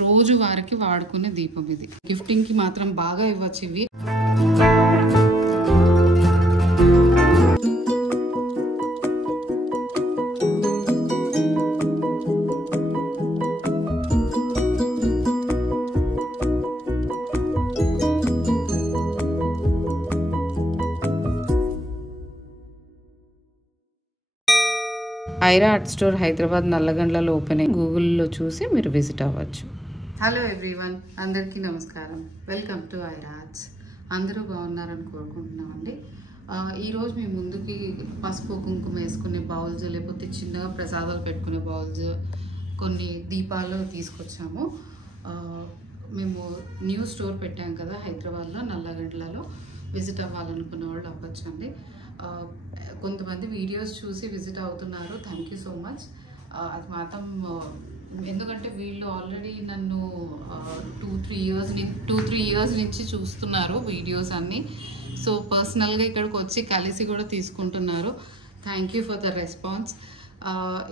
రోజు వారికి వాడుకునే దీపం ఇది. గిఫ్టింగ్కి మాత్రం బాగా ఇవ్వచ్చు ఇవి. Aira art store Hyderabad నల్లగండ్లలో open అయ్యి గూగుల్లో చూసి మీరు విజిట్ అవ్వచ్చు. హలో ఎవ్రీవన్, అందరికీ నమస్కారం. Welcome to Aira Arts. అందరూ బాగున్నారని కోరుకుంటున్నామండి. ఈరోజు మీ ముందుకి పసుపు కుంకుమ వేసుకునే బౌల్స్, లేకపోతే చిన్నగా ప్రసాదాలు పెట్టుకునే బౌల్స్, కొన్ని దీపాలు తీసుకొచ్చాము. మేము న్యూ స్టోర్ పెట్టాం కదా హైదరాబాద్లో నల్లగండ్లలో. విజిట్ అవ్వాలనుకున్న వాళ్ళు అవ్వచ్చండి. కొంతమంది వీడియోస్ చూసి విజిట్ అవుతున్నారు, థ్యాంక్ యూ సో మచ్. అది మాత్రం ఎందుకంటే వీళ్ళు ఆల్రెడీ నన్ను 2-3 ఇయర్స్ నుంచి చూస్తున్నారు వీడియోస్ అన్నీ. సో పర్సనల్గా ఇక్కడికి వచ్చి కలిసి కూడా తీసుకుంటున్నారు. Thank you for the response.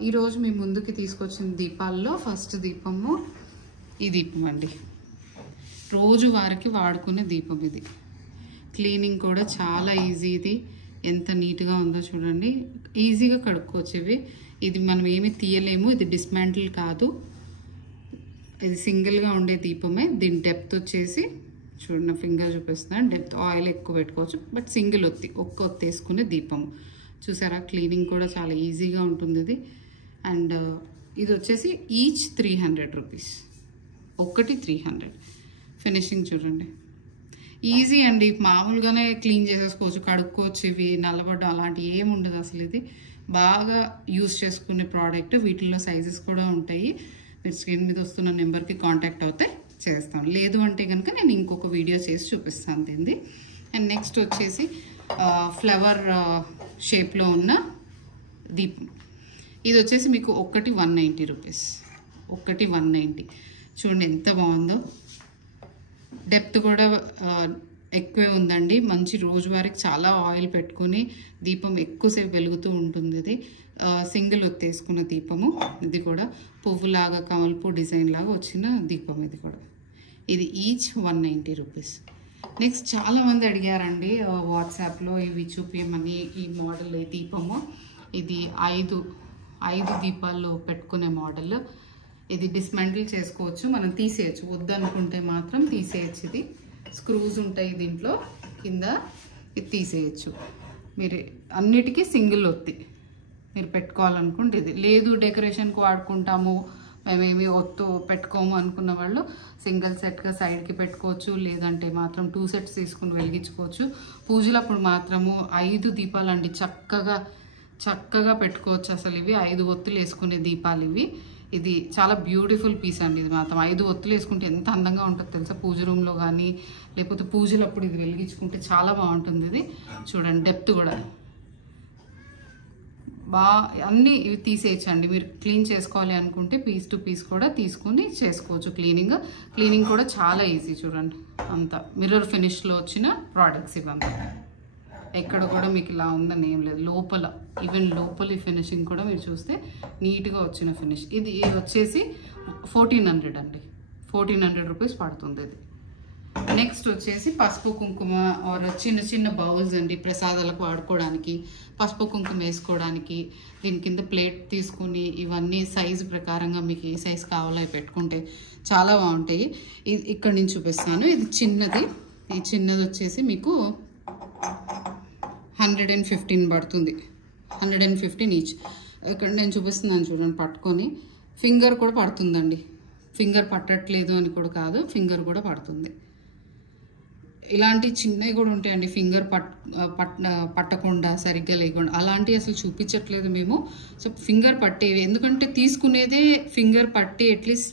ఈరోజు మీ ముందుకి తీసుకొచ్చిన దీపాల్లో ఫస్ట్ దీపము ఈ దీపం అండి. రోజు వారికి వాడుకునే దీపం ఇది. క్లీనింగ్ కూడా చాలా ఈజీ. ఇది ఎంత నీట్గా ఉందో చూడండి. ఈజీగా కడుక్కోవచ్చు ఇవి. ఇది మనం ఏమి తీయలేము, ఇది డిస్మాంటిల్ కాదు, ఇది సింగిల్గా ఉండే దీపమే. దీని డెప్త్ వచ్చేసి చూడండి, ఫింగర్ చూపిస్తున్నాను. డెప్త్ ఆయిల్ ఎక్కువ పెట్టుకోవచ్చు, బట్ సింగిల్ ఒక్క ఒత్తి వేసుకునే దీపం. చూసారా, క్లీనింగ్ కూడా చాలా ఈజీగా ఉంటుంది ఇది. అండ్ ఇది వచ్చేసి ఈచ్ 300 రూపీస్, ఒకటి 300. ఫినిషింగ్ చూడండి, ఈజీ అండి. మామూలుగానే క్లీన్ చేసేసుకోవచ్చు, కడుక్కోవచ్చు. ఇవి నల్లబడ్డం అలాంటివి ఏమి ఉండదు అసలు. ఇది బాగా యూజ్ చేసుకునే ప్రోడక్ట్. వీటిల్లో సైజెస్ కూడా ఉంటాయి. మీరు స్క్రీన్ మీద వస్తున్న నెంబర్కి కాంటాక్ట్ అవుతే చేస్తాను. లేదు అంటే కనుక నేను ఇంకొక వీడియో చేసి చూపిస్తాను దీన్ని. అండ్ నెక్స్ట్ వచ్చేసి ఫ్లవర్ షేప్లో ఉన్న దీపం. ఇది వచ్చేసి మీకు ఒకటి 190 రూపీస్, ఒకటి 190. చూడండి ఎంత బాగుందో. డెప్త్ కూడా ఎక్కువే ఉందండి. మంచి రోజువారీకి చాలా ఆయిల్ పెట్టుకుని దీపం ఎక్కువసేపు వెలుగుతూ ఉంటుంది. ఇది సింగిల్ ఒత్తేసుకున్న దీపము. ఇది కూడా పువ్వులాగా కమల్పూ డిజైన్ లాగా వచ్చిన దీపం. ఇది కూడా ఇది ఈచ్ 190 రూపీస్. నెక్స్ట్ చాలామంది అడిగారండి వాట్సాప్లో ఇవి చూపించమని. ఈ మోడల్ ఈ దీపము ఇది 5 దీపాల్లో పెట్టుకునే మోడల్. ఇది డిస్మాంటిల్ చేసుకోవచ్చు, మనం తీసేయచ్చు. వద్దనుకుంటే మాత్రం తీసేయచ్చు. ఇది స్క్రూస్ ఉంటాయి దీంట్లో కింద, ఇది తీసేయచ్చు. మీరు అన్నిటికీ సింగిల్ ఒత్తి మీరు పెట్టుకోవాలనుకుంటే ఇది. లేదు డెకరేషన్కి వాడుకుంటాము, మేమేమి ఒత్తు పెట్టుకోము అనుకున్న వాళ్ళు సింగిల్ సెట్గా సైడ్కి పెట్టుకోవచ్చు. లేదంటే మాత్రం 2 సెట్స్ తీసుకుని వెలిగించుకోవచ్చు. పూజలప్పుడు మాత్రము 5 దీపాలండి చక్కగా పెట్టుకోవచ్చు. అసలు ఇవి 5 ఒత్తులు వేసుకునే దీపాలు ఇవి. ఇది చాలా బ్యూటిఫుల్ పీస్ అండి. ఇది మాత్రం 5 ఒత్తులు వేసుకుంటే ఎంత అందంగా ఉంటుందో తెలుసా. పూజ రూమ్లో కానీ లేకపోతే పూజలప్పుడు ఇది వెలిగించుకుంటే చాలా బాగుంటుంది. ఇది చూడండి, డెప్త్ కూడా అన్నీ ఇవి తీసేయచ్చండి. మీరు క్లీన్ చేసుకోవాలి అనుకుంటే పీస్ టు పీస్ కూడా తీసుకుని చేసుకోవచ్చు. క్లీనింగ్ కూడా చాలా ఈజీ. చూడండి, అంతా మిర్రర్ ఫినిష్లో వచ్చిన ప్రోడక్ట్స్ ఇవంతా. ఎక్కడ కూడా మీకు ఇలా ఉందని ఏం లేదు. ఈవెన్ లోపల ఈ ఫినిషింగ్ కూడా మీరు చూస్తే నీట్గా వచ్చిన ఫినిష్. ఇది వచ్చేసి 1400 అండి, 1400 రూపీస్ పడుతుంది ఇది. నెక్స్ట్ వచ్చేసి పసుపు కుంకుమ ఆర్ చిన్న బౌల్స్ అండి, ప్రసాదాలకు వాడుకోవడానికి, పసుపు కుంకుమ వేసుకోవడానికి. దీని కింద ప్లేట్ తీసుకుని ఇవన్నీ సైజు ప్రకారంగా మీకు ఏ సైజు కావాలో అవి పెట్టుకుంటే చాలా బాగుంటాయి. ఇక్కడ నుంచి చూపిస్తాను. ఇది చిన్నది. ఈ చిన్నది వచ్చేసి మీకు 115 పడుతుంది, 115 ఈచ్. ఇక్కడ నేను చూపిస్తున్నాను చూడండి, పట్టుకొని. ఫింగర్ కూడా పడుతుందండి. ఫింగర్ పట్టట్లేదు అని కూడా కాదు, ఫింగర్ కూడా పడుతుంది. ఇలాంటి చిన్నవి కూడా ఉంటాయండి, ఫింగర్ పట్టకుండా సరిగ్గా లేకుండా. అలాంటివి అసలు చూపించట్లేదు మేము. సో ఫింగర్ పట్టేవి, ఎందుకంటే తీసుకునేదే ఫింగర్ పట్టి అట్లీస్ట్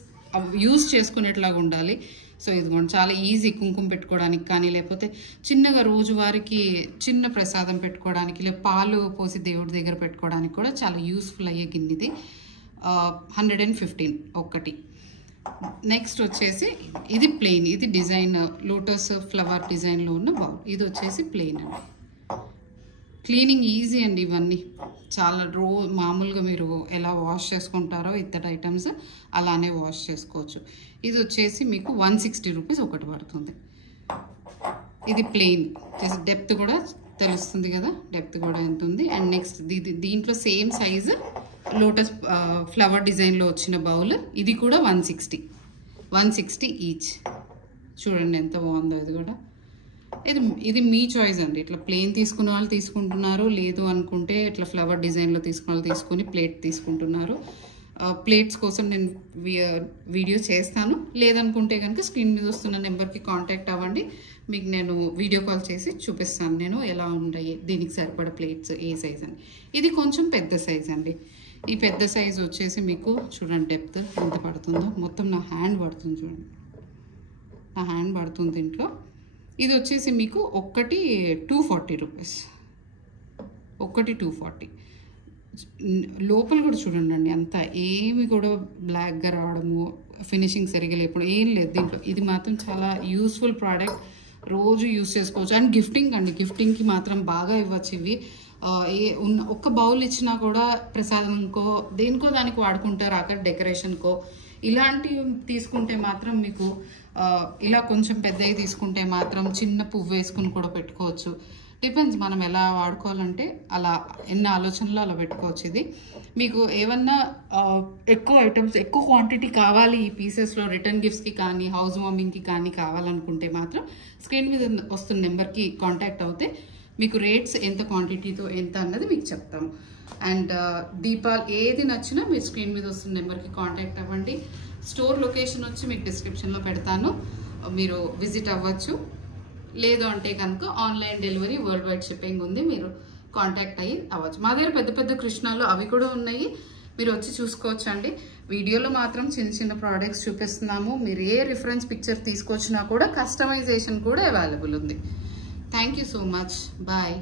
యూజ్ చేసుకునేట్లాగా ఉండాలి. సో ఇదిగోండి, చాలా ఈజీ. కుంకుమ పెట్టుకోవడానికి కానీ, లేకపోతే చిన్నగా రోజువారికి చిన్న ప్రసాదం పెట్టుకోవడానికి, లేదా పాలు పోసి దేవుడి దగ్గర పెట్టుకోవడానికి కూడా చాలా యూస్ఫుల్ అయ్యే గిన్నెది. 115 ఒక్కటి. నెక్స్ట్ వచ్చేసి ఇది ప్లెయిన్. ఇది డిజైన్ లోటస్ ఫ్లవర్ డిజైన్లో ఉన్న బౌల్. ఇది వచ్చేసి ప్లెయిన్ అండి. క్లీనింగ్ ఈజీ అండి. ఇవన్నీ చాలా మామూలుగా మీరు ఎలా వాష్ చేసుకుంటారో ఇత్తడి ఐటమ్స్ అలానే వాష్ చేసుకోవచ్చు. ఇది వచ్చేసి మీకు 160 రూపీస్ ఒకటి పడుతుంది. ఇది ప్లెయిన్, డెప్త్ కూడా తెలుస్తుంది కదా, డెప్త్ కూడా ఎంత ఉంది. అండ్ నెక్స్ట్ దీంట్లో సేమ్ సైజు లోటస్ ఫ్లవర్ డిజైన్లో వచ్చిన బౌల్, ఇది కూడా 160 ఈచ్. చూడండి ఎంత బాగుందో. ఇది కూడా ఇది మీ చాయిస్ అండి. ఇట్లా ప్లెయిన్ తీసుకున్న వాళ్ళు తీసుకుంటున్నారు, లేదు అనుకుంటే ఇట్లా ఫ్లవర్ డిజైన్లో తీసుకున్న వాళ్ళు తీసుకుని ప్లేట్ తీసుకుంటున్నారు. ప్లేట్స్ కోసం నేను వీడియో చేస్తాను. లేదనుకుంటే కనుక స్క్రీన్ మీద వస్తున్న నెంబర్కి కాంటాక్ట్ అవ్వండి. మీకు నేను వీడియో కాల్ చేసి చూపిస్తాను నేను ఎలా ఉన్నాయి, దీనికి సరిపడా ప్లేట్స్ ఏ సైజ్ అని. ఇది కొంచెం పెద్ద సైజ్ అండి. ఈ పెద్ద సైజ్ వచ్చేసి మీకు చూడండి డెప్త్ ఎంత పడుతుందో. మొత్తం నా హ్యాండ్ పడుతుంది చూడండి, నా హ్యాండ్ పడుతుంది దీంట్లో. ఇది వచ్చేసి మీకు ఒకటి 240 రూపీస్, ఒకటి 240. లోపల కూడా చూడండి అండి, అంత ఏమి కూడా బ్లాక్గా రావడము, ఫినిషింగ్ సరిగా లేకపోవడం ఏం లేదు దీంట్లో. ఇది మాత్రం చాలా యూస్ఫుల్ ప్రోడక్ట్, రోజు యూస్ చేసుకోవచ్చు. అండ్ గిఫ్టింగ్ అండి, గిఫ్టింగ్కి మాత్రం బాగా ఇవ్వచ్చు ఇవి. ఒక్క బౌల్ ఇచ్చినా కూడా ప్రసాదంకో దేనికో దానికి వాడుకుంటారు, అక్కడ డెకరేషన్కో. ఇలాంటివి తీసుకుంటే మాత్రం మీకు ఇలా కొంచెం పెద్దవి తీసుకుంటే మాత్రం చిన్న పువ్వు వేసుకుని కూడా పెట్టుకోవచ్చు. డిపెండ్స్ మనం ఎలా వాడుకోవాలంటే అలా, ఎన్ని ఆలోచనలు అలా పెట్టుకోవచ్చు. ఇది మీకు ఏమన్నా ఎక్కువ ఐటమ్స్ ఎక్కువ క్వాంటిటీ కావాలి ఈ పీసెస్లో, రిటర్న్ గిఫ్ట్స్కి కానీ హౌస్ వార్మింగ్కి కానీ కావాలనుకుంటే మాత్రం స్క్రీన్ మీద వస్తున్న నెంబర్కి కాంటాక్ట్ అవుతే మీకు రేట్స్ ఎంత క్వాంటిటీతో ఎంత అన్నది మీకు చెప్తాము. అండ్ దీపాలు ఏది నచ్చినా మీరు స్క్రీన్ మీద వస్తున్న నెంబర్కి కాంటాక్ట్ అవ్వండి. స్టోర్ లొకేషన్ వచ్చి మీకు డిస్క్రిప్షన్లో పెడతాను, మీరు విజిట్ అవ్వచ్చు. లేదు అంటే కనుక online delivery, world wide shipping ఉంది, మీరు కాంటాక్ట్ అవ్వచ్చు. మా దగ్గర పెద్ద పెద్ద కృష్ణాలు అవి కూడా ఉన్నాయి, మీరు వచ్చి చూసుకోవచ్చు అండి. వీడియోలో మాత్రం చిన్న చిన్న ప్రోడక్ట్స్ చూపిస్తున్నాము. మీరు ఏ రిఫరెన్స్ పిక్చర్ తీసుకొచ్చినా కూడా కస్టమైజేషన్ కూడా అవైలబుల్ ఉంది. Thank you so much. Bye.